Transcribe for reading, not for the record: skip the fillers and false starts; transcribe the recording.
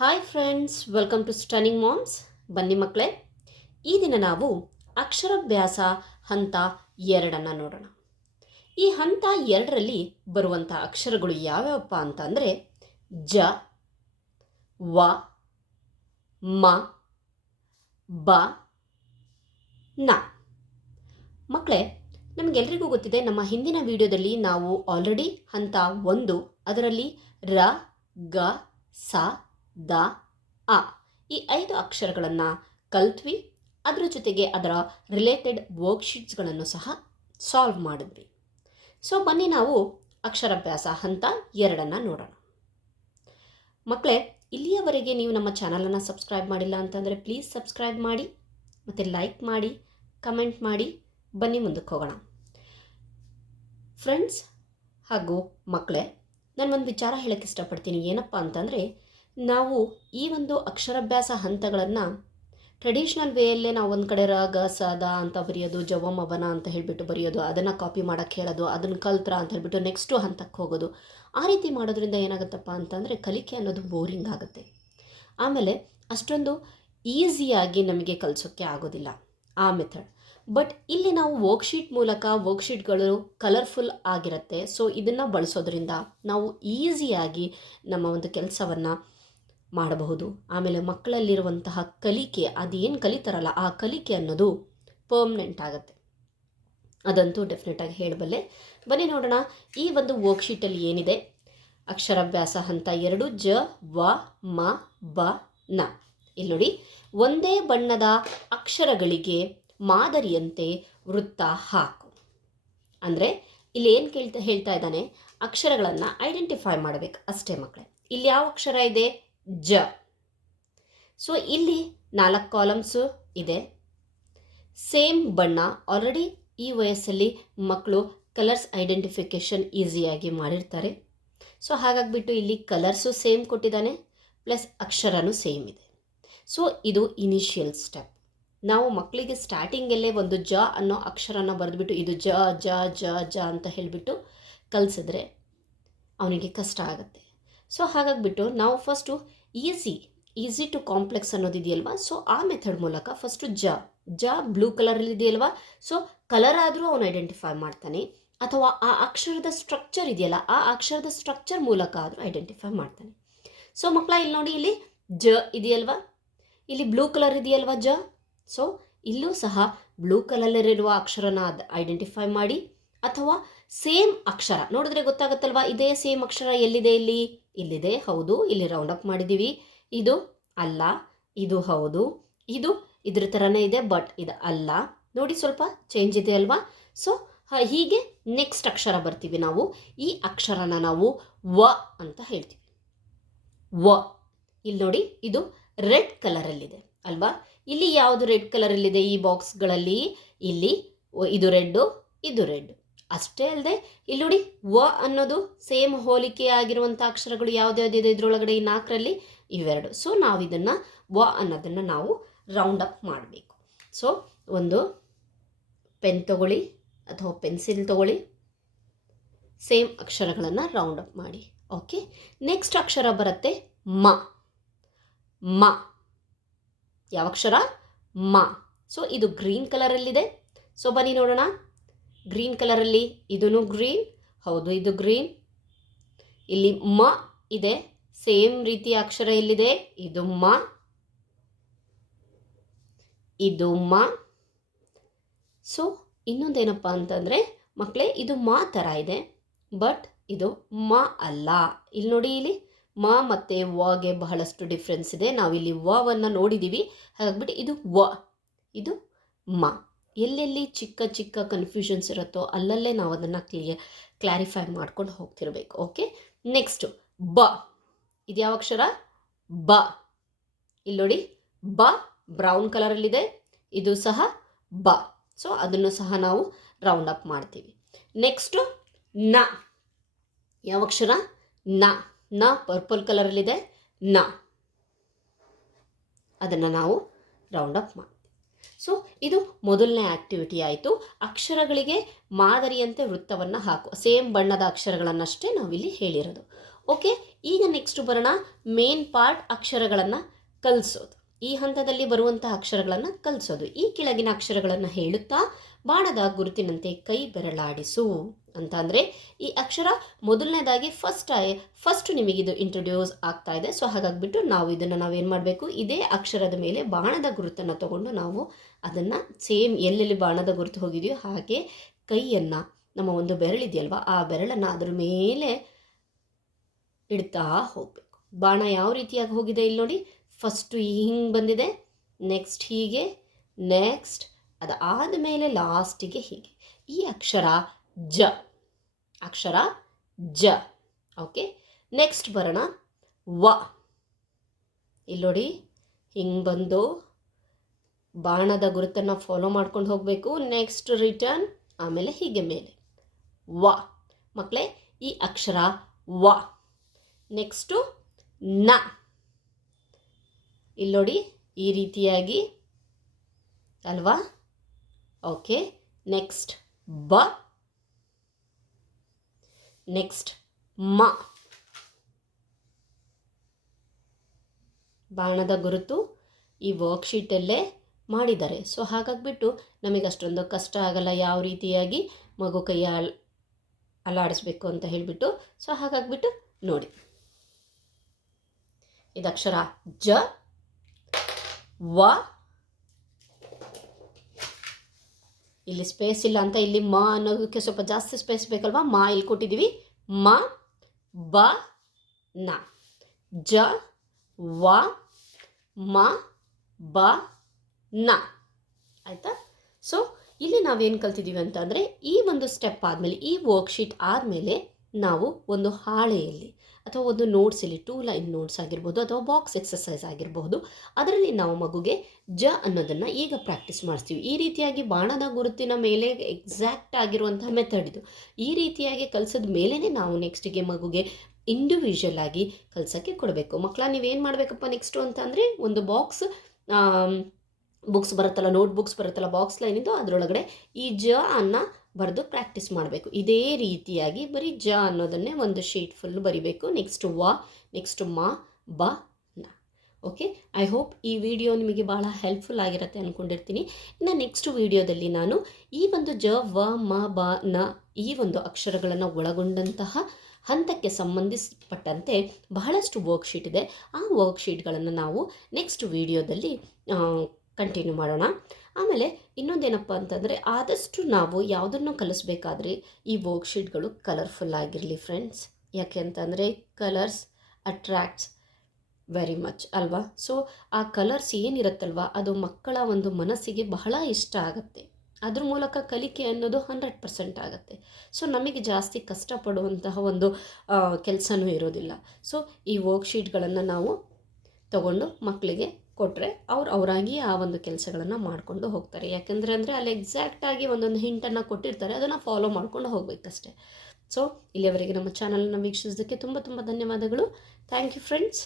Hi friends, welcome to stunning moms. ಬನ್ನಿ ಮಕ್ಕಳೇ, ಈ ದಿನ ನಾವು ಅಕ್ಷರಾಭ್ಯಾಸ ಹಂತ 2 ನೋಡೋಣ. ಈ ಹಂತ 2ರಲ್ಲಿ ಬರುವಂಥ ಅಕ್ಷರಗಳು ಯಾವ್ಯಾವಪ್ಪ ಅಂತಂದರೆ ಜ, ವ, ಮ, ಬ, ನ. ಮಕ್ಕಳೇ, ನಮಗೆಲ್ರಿಗೂ ಗೊತ್ತಿದೆ, ನಮ್ಮ ಹಿಂದಿನ ವಿಡಿಯೋದಲ್ಲಿ ನಾವು ಆಲ್ರೆಡಿ ಹಂತ 1 ಅದರಲ್ಲಿ ರ, ಗ, ಸ, ದ, ಅ ಈ 5 ಅಕ್ಷರಗಳನ್ನು ಕಲ್ತ್ವಿ. ಅದರ ಜೊತೆಗೆ ಅದರ ರಿಲೇಟೆಡ್ ವರ್ಕ್ಶೀಟ್ಸ್ಗಳನ್ನು ಸಹ ಸಾಲ್ವ್ ಮಾಡಿದ್ವಿ. ಸೊ ಬನ್ನಿ ನಾವು ಅಕ್ಷರಾಭ್ಯಾಸ ಹಂತ 2 ನೋಡೋಣ. ಮಕ್ಕಳೇ, ಇಲ್ಲಿಯವರೆಗೆ ನೀವು ನಮ್ಮ ಚಾನಲನ್ನು ಸಬ್ಸ್ಕ್ರೈಬ್ ಮಾಡಿಲ್ಲ ಅಂತಂದರೆ ಪ್ಲೀಸ್ ಸಬ್ಸ್ಕ್ರೈಬ್ ಮಾಡಿ ಮತ್ತು ಲೈಕ್ ಮಾಡಿ, ಕಮೆಂಟ್ ಮಾಡಿ. ಬನ್ನಿ ಮುಂದಕ್ಕೆ ಹೋಗೋಣ. ಫ್ರೆಂಡ್ಸ್ ಹಾಗೂ ಮಕ್ಕಳೇ, ನಾನು ಒಂದು ವಿಚಾರ ಹೇಳೋಕ್ಕೆ ಇಷ್ಟಪಡ್ತೀನಿ. ಏನಪ್ಪ ಅಂತಂದರೆ, ನಾವು ಈ ಒಂದು ಅಕ್ಷರಾಭ್ಯಾಸ ಹಂತಗಳನ್ನು ಟ್ರೆಡಿಷ್ನಲ್ ವೇಯಲ್ಲೇ ನಾವು ಒಂದು ಕಡೆ ರ, ಗ, ಸ, ದ ಅಂತ ಬರೆಯೋದು, ಜವ, ಮವನ ಅಂತ ಹೇಳಿಬಿಟ್ಟು ಬರೆಯೋದು, ಅದನ್ನು ಕಾಪಿ ಮಾಡೋಕ್ಕೆ ಹೇಳೋದು, ಅದನ್ನು ಕಲ್ತ್ರ ಅಂತ ಹೇಳ್ಬಿಟ್ಟು ನೆಕ್ಸ್ಟು ಹಂತಕ್ಕೆ ಹೋಗೋದು. ಆ ರೀತಿ ಮಾಡೋದ್ರಿಂದ ಏನಾಗುತ್ತಪ್ಪ ಅಂತಂದರೆ ಕಲಿಕೆ ಅನ್ನೋದು ಬೋರಿಂಗ್ ಆಗುತ್ತೆ. ಆಮೇಲೆ ಅಷ್ಟೊಂದು ಈಸಿಯಾಗಿ ನಮಗೆ ಕಲಿಸೋಕ್ಕೆ ಆಗೋದಿಲ್ಲ ಆ ಮೆಥಡ್. ಬಟ್ ಇಲ್ಲಿ ನಾವು ವರ್ಕ್ಶೀಟ್ ಮೂಲಕ, ವರ್ಕ್ಶೀಟ್ಗಳು ಕಲರ್ಫುಲ್ ಆಗಿರುತ್ತೆ. ಸೊ ಇದನ್ನು ಬಳಸೋದ್ರಿಂದ ನಾವು ಈಸಿಯಾಗಿ ನಮ್ಮ ಒಂದು ಕೆಲಸವನ್ನು ಮಾಡಬಹುದು. ಆಮೇಲೆ ಮಕ್ಕಳಲ್ಲಿರುವಂತಹ ಕಲಿಕೆ, ಅದೇನು ಕಲಿತಾರಲ್ಲ ಆ ಕಲಿಕೆ ಅನ್ನೋದು ಪರ್ಮನೆಂಟ್ ಆಗುತ್ತೆ. ಅದಂತೂ ಡೆಫಿನೆಟಾಗಿ ಹೇಳಬಲ್ಲೆ. ಬನ್ನಿ ನೋಡೋಣ ಈ ಒಂದು ವರ್ಕ್ಶೀಟಲ್ಲಿ ಏನಿದೆ. ಅಕ್ಷರಾಭ್ಯಾಸ ಹಂತ 2 ಜ, ವ, ಮ, ಬ, ನ. ಇಲ್ಲಿ ನೋಡಿ, ಒಂದೇ ಬಣ್ಣದ ಅಕ್ಷರಗಳಿಗೆ ಮಾದರಿಯಂತೆ ವೃತ್ತ ಹಾಕು. ಅಂದರೆ ಇಲ್ಲಿ ಏನು ಹೇಳ್ತಾ ಇದ್ದಾನೆ, ಅಕ್ಷರಗಳನ್ನು ಐಡೆಂಟಿಫೈ ಮಾಡಬೇಕು ಅಷ್ಟೇ ಮಕ್ಕಳೇ. ಇಲ್ಲಿ ಯಾವ ಅಕ್ಷರ ಇದೆ? ಜ. ಸೊ ಇಲ್ಲಿ 4 ಕಾಲಮ್ಸು ಇದೆ. ಸೇಮ್ ಬಣ್ಣ. ಆಲ್ರೆಡಿ ಈ ವಯಸ್ಸಲ್ಲಿ ಮಕ್ಕಳು ಕಲರ್ಸ್ ಐಡೆಂಟಿಫಿಕೇಷನ್ ಈಸಿಯಾಗಿ ಮಾಡಿರ್ತಾರೆ. ಸೊ ಹಾಗಾಗಿಬಿಟ್ಟು ಇಲ್ಲಿ ಕಲರ್ಸು ಸೇಮ್ ಕೊಟ್ಟಿದ್ದಾನೆ, ಪ್ಲಸ್ ಅಕ್ಷರನೂ ಸೇಮ್ ಇದೆ. ಸೊ ಇದು ಇನಿಷಿಯಲ್ ಸ್ಟೆಪ್. ನಾವು ಮಕ್ಕಳಿಗೆ ಸ್ಟಾರ್ಟಿಂಗಲ್ಲೇ ಒಂದು ಜ ಅನ್ನೋ ಅಕ್ಷರನ ಬರೆದ್ಬಿಟ್ಟು ಇದು ಜ ಜ ಜ ಜ ಅಂತ ಹೇಳಿಬಿಟ್ಟು ಕಲಿಸಿದ್ರೆ ಅವನಿಗೆ ಕಷ್ಟ ಆಗುತ್ತೆ. ಸೊ ಹಾಗಾಗಿಬಿಟ್ಟು ನಾವು ಫಸ್ಟು ಈಸಿ ಟು ಕಾಂಪ್ಲೆಕ್ಸ್ ಅನ್ನೋದಿದೆಯಲ್ವಾ, ಸೊ ಆ ಮೆಥಡ್ ಮೂಲಕ ಫಸ್ಟು ಜ ಬ್ಲೂ ಕಲರಲ್ಲಿ ಇದೆಯಲ್ವಾ, ಸೊ ಕಲರ್ ಆದರೂ ಅವನು ಐಡೆಂಟಿಫೈ ಮಾಡ್ತಾನೆ, ಅಥವಾ ಆ ಅಕ್ಷರದ ಸ್ಟ್ರಕ್ಚರ್ ಇದೆಯಲ್ಲ ಆ ಅಕ್ಷರದ ಸ್ಟ್ರಕ್ಚರ್ ಮೂಲಕ ಆದರೂ ಐಡೆಂಟಿಫೈ ಮಾಡ್ತಾನೆ. ಸೊ ಮಕ್ಕಳ ಇಲ್ಲಿ ನೋಡಿ, ಇಲ್ಲಿ ಜ ಇದೆಯಲ್ವಾ, ಇಲ್ಲಿ ಬ್ಲೂ ಕಲರ್ ಇದೆಯಲ್ವಾ ಜ. ಸೊ ಇಲ್ಲೂ ಸಹ ಬ್ಲೂ ಕಲರಲ್ಲಿರುವ ಅಕ್ಷರನ ಐಡೆಂಟಿಫೈ ಮಾಡಿ, ಅಥವಾ ಸೇಮ್ ಅಕ್ಷರ ನೋಡಿದ್ರೆ ಗೊತ್ತಾಗುತ್ತಲ್ವಾ, ಇದೇ ಸೇಮ್ ಅಕ್ಷರ ಎಲ್ಲಿದೆ, ಇಲ್ಲಿದೆ, ಹೌದು, ಇಲ್ಲಿ ರೌಂಡ್ ಅಪ್ ಮಾಡಿದ್ದೀವಿ. ಇದು ಅಲ್ಲ, ಇದು ಹೌದು, ಇದು ಇದ್ರ ಥರನೇ ಇದೆ, ಬಟ್ ಇದು ಅಲ್ಲ, ನೋಡಿ ಸ್ವಲ್ಪ ಚೇಂಜ್ ಇದೆ ಅಲ್ವಾ. ಸೊ ಹೀಗೆ ನೆಕ್ಸ್ಟ್ ಅಕ್ಷರ ಬರ್ತೀವಿ ನಾವು. ಈ ಅಕ್ಷರನ ನಾವು ವ ಅಂತ ಹೇಳ್ತೀವಿ. ವ ಇಲ್ಲಿ ನೋಡಿ, ಇದು ರೆಡ್ ಕಲರಲ್ಲಿದೆ ಅಲ್ವಾ. ಇಲ್ಲಿ ಯಾವುದು ರೆಡ್ ಕಲರಲ್ಲಿದೆ ಈ ಬಾಕ್ಸ್ಗಳಲ್ಲಿ? ಇಲ್ಲಿ ಇದು ರೆಡ್ಡು, ಇದು ರೆಡ್. ಅಷ್ಟೇ ಅಲ್ಲದೆ ಇಲ್ಲಿ ನೋಡಿ, ವ ಅನ್ನೋದು ಸೇಮ್ ಹೋಲಿಕೆ ಆಗಿರುವಂಥ ಅಕ್ಷರಗಳು ಯಾವುದ್ಯಾವುದಿದೆ ಇದರೊಳಗಡೆ, ಈ 4ರಲ್ಲಿ ಇವೆರಡು. ಸೊ ನಾವು ಇದನ್ನು ವ ಅನ್ನೋದನ್ನು ನಾವು ರೌಂಡ್ ಅಪ್ ಮಾಡಬೇಕು. ಸೊ ಒಂದು ಪೆನ್ ತಗೊಳ್ಳಿ ಅಥವಾ ಪೆನ್ಸಿಲ್ ತಗೊಳ್ಳಿ, ಸೇಮ್ ಅಕ್ಷರಗಳನ್ನು ರೌಂಡ್ ಅಪ್ ಮಾಡಿ. ಓಕೆ, ನೆಕ್ಸ್ಟ್ ಅಕ್ಷರ ಬರುತ್ತೆ ಮ. ಮ ಯಾವ ಅಕ್ಷರ? ಮ. ಸೊ ಇದು ಗ್ರೀನ್ ಕಲರಲ್ಲಿದೆ. ಸೊ ಬನ್ನಿ ನೋಡೋಣ, ಗ್ರೀನ್ ಕಲರಲ್ಲಿ ಇದೂ ಗ್ರೀನ್, ಹೌದು ಇದು ಗ್ರೀನ್. ಇಲ್ಲಿ ಮ ಇದೆ, ಸೇಮ್ ರೀತಿಯ ಅಕ್ಷರ ಎಲ್ಲಿದೆ? ಇದು ಮ, ಇದು ಮ. ಸೊ ಇನ್ನೊಂದೇನಪ್ಪ ಅಂತಂದರೆ ಮಕ್ಕಳೇ, ಇದು ಮ ಥರ ಇದೆ, ಬಟ್ ಇದು ಮ ಅಲ್ಲ. ಇಲ್ಲಿ ನೋಡಿ, ಇಲ್ಲಿ ಮ ಮತ್ತು ವಗೆ ಬಹಳಷ್ಟು ಡಿಫ್ರೆನ್ಸ್ ಇದೆ. ನಾವಿಲ್ಲಿ ವನ್ನು ನೋಡಿದ್ದೀವಿ, ಹಾಗಾಗ್ಬಿಟ್ಟು ಇದು ವ, ಇದು ಮ. ಎಲ್ಲೆಲ್ಲಿ ಚಿಕ್ಕ ಚಿಕ್ಕ ಕನ್ಫ್ಯೂಷನ್ಸ್ ಇರುತ್ತೋ ಅಲ್ಲಲ್ಲೇ ನಾವು ಅದನ್ನು ಕ್ಲಾರಿಫೈ ಮಾಡ್ಕೊಂಡು ಹೋಗ್ತಿರ್ಬೇಕು. ಓಕೆ, ನೆಕ್ಸ್ಟು ಬ. ಇದು ಯಾವ ಅಕ್ಷರ? ಬ. ಇಲ್ಲಿ ನೋಡಿ, ಬ ಬ್ರೌನ್ ಕಲರಲ್ಲಿದೆ, ಇದು ಸಹ ಬ. ಸೊ ಅದನ್ನು ಸಹ ನಾವು ರೌಂಡ್ ಅಪ್ ಮಾಡ್ತೀವಿ. ನೆಕ್ಸ್ಟು ನ. ಯಾವ ಅಕ್ಷರ? ನ. ನ ಪರ್ಪಲ್ ಕಲರಲ್ಲಿದೆ, ನ. ಅದನ್ನು ನಾವು ರೌಂಡ್ ಅಪ್ ಮಾಡ್ತೀವಿ. ಸೊ ಇದು ಮೊದಲನೇ ಆ್ಯಕ್ಟಿವಿಟಿ ಆಯಿತು. ಅಕ್ಷರಗಳಿಗೆ ಮಾದರಿಯಂತೆ ವೃತ್ತವನ್ನು ಹಾಕು. ಸೇಮ್ ಬಣ್ಣದ ಅಕ್ಷರಗಳನ್ನಷ್ಟೇ ನಾವಿಲ್ಲಿ ಹೇಳಿರೋದು. ಓಕೆ, ಈಗ ನೆಕ್ಸ್ಟ್ ಬರೋಣ ಮೇನ್ ಪಾರ್ಟ್, ಅಕ್ಷರಗಳನ್ನು ಕಲಿಸೋದು. ಈ ಹಂತದಲ್ಲಿ ಬರುವಂತಹ ಅಕ್ಷರಗಳನ್ನು ಕಲಿಸೋದು. ಈ ಕೆಳಗಿನ ಅಕ್ಷರಗಳನ್ನು ಹೇಳುತ್ತಾ ಬಾಣದ ಗುರುತಿನಂತೆ ಕೈ ಬೆರಳಾಡಿಸು ಅಂತ. ಅಂದರೆ ಈ ಅಕ್ಷರ ಮೊದಲನೇದಾಗಿ ಫಸ್ಟ್ ನಿಮಗಿದು ಇಂಟ್ರೊಡ್ಯೂಸ್ ಆಗ್ತಾ ಇದೆ. ಸೊ ಹಾಗಾಗಿಬಿಟ್ಟು ನಾವೇನು ಮಾಡಬೇಕು, ಇದೇ ಅಕ್ಷರದ ಮೇಲೆ ಬಾಣದ ಗುರುತನ್ನು ತಗೊಂಡು ನಾವು ಅದನ್ನು ಸೇಮ್ ಎಲ್ಲೆಲ್ಲಿ ಬಾಣದ ಗುರುತು ಹೋಗಿದೆಯೋ ಹಾಗೆ ಕೈಯನ್ನು, ನಮ್ಮ ಒಂದು ಬೆರಳಿದೆಯಲ್ವ ಆ ಬೆರಳನ್ನು ಅದರ ಮೇಲೆ ಇಡ್ತಾ ಹೋಗಬೇಕು. ಬಾಣ ಯಾವ ರೀತಿಯಾಗಿ ಹೋಗಿದೆ ಇಲ್ಲಿ ನೋಡಿ. ಫಸ್ಟು ಹಿಂಗೆ ಬಂದಿದೆ, ನೆಕ್ಸ್ಟ್ ಹೀಗೆ, ನೆಕ್ಸ್ಟ್ ಅದಾದ ಮೇಲೆ ಲಾಸ್ಟಿಗೆ ಹೀಗೆ. ಈ ಅಕ್ಷರ ಜ, ಅಕ್ಷರ ಜ. ಓಕೆ, ನೆಕ್ಸ್ಟ್ ಬರೋಣ ವ. ಇಲ್ಲಿ ನೋಡಿ ಹಿಂಗೆ ಬಂದು ಬಾಣದ ಗುರುತನ್ನು ಫಾಲೋ ಮಾಡ್ಕೊಂಡು ಹೋಗಬೇಕು. ನೆಕ್ಸ್ಟ್ ರಿಟರ್ನ್, ಆಮೇಲೆ ಹೀಗೆ ಮೇಲೆ ವ. ಮಕ್ಕಳೇ, ಈ ಅಕ್ಷರ ವ. ನೆಕ್ಸ್ಟು ನ. ಇಲ್ಲಿ ನೋಡಿ ಈ ರೀತಿಯಾಗಿ ಅಲ್ವಾ. ಓಕೆ, ನೆಕ್ಸ್ಟ್ ಬ, ನೆಕ್ಸ್ಟ್ ಮ. ಬಾಣದ ಗುರುತು ಈ ವರ್ಕ್ಶೀಟಲ್ಲೇ ಮಾಡಿದ್ದಾರೆ. ಸೊ ಹಾಗಾಗಿಬಿಟ್ಟು ನಮಗೆ ಅಷ್ಟೊಂದು ಕಷ್ಟ ಆಗಲ್ಲ ಯಾವ ರೀತಿಯಾಗಿ ಮಗು ಕೈಯ ಅಲ್ಲಾಡಿಸ್ಬೇಕು ಅಂತ ಹೇಳಿಬಿಟ್ಟು. ಸೊ ಹಾಗಾಗಿಬಿಟ್ಟು ನೋಡಿ, ಇದು ಅಕ್ಷರ ಜ, ವ. ಇಲ್ಲಿ ಸ್ಪೇಸ್ ಇಲ್ಲ ಅಂತ ಇಲ್ಲಿ ಮ ಅನ್ನೋದಕ್ಕೆ ಸ್ವಲ್ಪ ಜಾಸ್ತಿ ಸ್ಪೇಸ್ ಬೇಕಲ್ವಾ, ಮಾ ಇಲ್ಲಿ ಕೊಟ್ಟಿದ್ದೀವಿ. ಮ, ಬ, ನ. ಜ, ವ, ಮ, ಬ, ನ. ಆಯಿತಾ. ಸೊ ಇಲ್ಲಿ ನಾವೇನು ಕಲ್ತಿದ್ದೀವಿ ಅಂತಂದರೆ, ಈ ಒಂದು ಸ್ಟೆಪ್ ಆದಮೇಲೆ, ಈ ವರ್ಕ್ಶೀಟ್ ಆದಮೇಲೆ ನಾವು ಒಂದು ಹಾಳೆಯಲ್ಲಿ ಅಥವಾ ಒಂದು ನೋಟ್ಸಲ್ಲಿ 2 ಲೈನ್ ನೋಟ್ಸ್ ಆಗಿರ್ಬೋದು ಅಥವಾ ಬಾಕ್ಸ್ ಎಕ್ಸಸೈಸ್ ಆಗಿರಬಹುದು, ಅದರಲ್ಲಿ ನಾವು ಮಗುಗೆ ಜ ಅನ್ನೋದನ್ನು ಈಗ ಪ್ರಾಕ್ಟೀಸ್ ಮಾಡಿಸ್ತೀವಿ. ಈ ರೀತಿಯಾಗಿ ಬಾಣದ ಗುರುತಿನ ಮೇಲೆ ಎಕ್ಸಾಕ್ಟ್ ಆಗಿರುವಂತಹ ಮೆಥಡ್ ಇದು. ಈ ರೀತಿಯಾಗಿ ಕಲಿಸಿದ ಮೇಲೇ ನಾವು ನೆಕ್ಸ್ಟಿಗೆ ಮಗುಗೆ ಇಂಡಿವಿಜುವಲ್ ಆಗಿ ಕಲಿಸೋಕ್ಕೆ ಕೊಡಬೇಕು. ಮಕ್ಕಳ ನೀವೇನು ಮಾಡಬೇಕಪ್ಪ ನೆಕ್ಸ್ಟು ಅಂತ ಅಂದರೆ, ಒಂದು ಬುಕ್ಸ್ ಬರುತ್ತಲ್ಲ, ನೋಟ್ ಬುಕ್ಸ್ ಬರುತ್ತಲ್ಲ, ಬಾಕ್ಸ್ ಲೈನಿಂದು ಅದರೊಳಗಡೆ ಈ ಜ ಅನ್ನು ಬರೆದು ಪ್ರಾಕ್ಟೀಸ್ ಮಾಡಬೇಕು. ಇದೇ ರೀತಿಯಾಗಿ ಬರೀ ಜ ಅನ್ನೋದನ್ನೇ ಒಂದು ಶೀಟ್ ಫುಲ್ ಬರಿಬೇಕು. ನೆಕ್ಸ್ಟ್ ವ, ನೆಕ್ಸ್ಟ್ ಮ, ಬ, ನ. ಓಕೆ, ಐ ಹೋಪ್ ಈ ವಿಡಿಯೋ ನಿಮಗೆ ಭಾಳ ಹೆಲ್ಪ್ಫುಲ್ ಆಗಿರುತ್ತೆ ಅಂದ್ಕೊಂಡಿರ್ತೀನಿ. ಇನ್ನು ನೆಕ್ಸ್ಟ್ ವಿಡಿಯೋದಲ್ಲಿ ನಾನು ಈ ಒಂದು ಜ, ವ, ಮ, ಬ, ನ ಈ ಒಂದು ಅಕ್ಷರಗಳನ್ನು ಒಳಗೊಂಡಂತಹ ಹಂತಕ್ಕೆ ಸಂಬಂಧಿಸಿಪಟ್ಟಂತೆ ಬಹಳಷ್ಟು ವರ್ಕ್ಶೀಟ್ ಇದೆ. ಆ ವರ್ಕ್ಶೀಟ್ಗಳನ್ನು ನಾವು ನೆಕ್ಸ್ಟ್ ವಿಡಿಯೋದಲ್ಲಿ ಕಂಟಿನ್ಯೂ ಮಾಡೋಣ. ಆಮೇಲೆ ಇನ್ನೊಂದೇನಪ್ಪ ಅಂತಂದರೆ, ಆದಷ್ಟು ನಾವು ಯಾವುದನ್ನು ಕಲಿಸ್ಬೇಕಾದ್ರೆ ಈ ವರ್ಕ್ಶೀಟ್ಗಳು ಕಲರ್ಫುಲ್ ಆಗಿರಲಿ ಫ್ರೆಂಡ್ಸ್. ಯಾಕೆ ಅಂತಂದರೆ ಕಲರ್ಸ್ ಅಟ್ರ್ಯಾಕ್ಟ್ಸ್ ವೆರಿ ಮಚ್ ಅಲ್ವಾ. ಸೊ ಆ ಕಲರ್ಸ್ ಏನಿರುತ್ತಲ್ವ ಅದು ಮಕ್ಕಳ ಒಂದು ಮನಸ್ಸಿಗೆ ಬಹಳ ಇಷ್ಟ ಆಗುತ್ತೆ. ಅದ್ರ ಮೂಲಕ ಕಲಿಕೆ ಅನ್ನೋದು 100% ಆಗುತ್ತೆ. ಸೊ ನಮಗೆ ಜಾಸ್ತಿ ಕಷ್ಟಪಡುವಂತಹ ಒಂದು ಕೆಲಸನೂ ಇರೋದಿಲ್ಲ. ಸೊ ಈ ವರ್ಕ್ಶೀಟ್ಗಳನ್ನು ನಾವು ತಗೊಂಡು ಮಕ್ಕಳಿಗೆ ಕೊಟ್ಟರೆ ಅವರಾಗಿ ಆ ಒಂದು ಕೆಲಸಗಳನ್ನು ಮಾಡಿಕೊಂಡು ಹೋಗ್ತಾರೆ. ಯಾಕೆಂದರೆ ಅಲ್ಲಿ ಎಕ್ಸಾಕ್ಟಾಗಿ ಒಂದೊಂದು ಹಿಂಟನ್ನು ಕೊಟ್ಟಿರ್ತಾರೆ, ಅದನ್ನು ಫಾಲೋ ಮಾಡ್ಕೊಂಡು ಹೋಗಬೇಕಷ್ಟೆ. ಸೊ ಇಲ್ಲಿಯವರೆಗೆ ನಮ್ಮ ಚಾನಲನ್ನು ವೀಕ್ಷಿಸೋದಕ್ಕೆ ತುಂಬ ಧನ್ಯವಾದಗಳು. Thank you friends.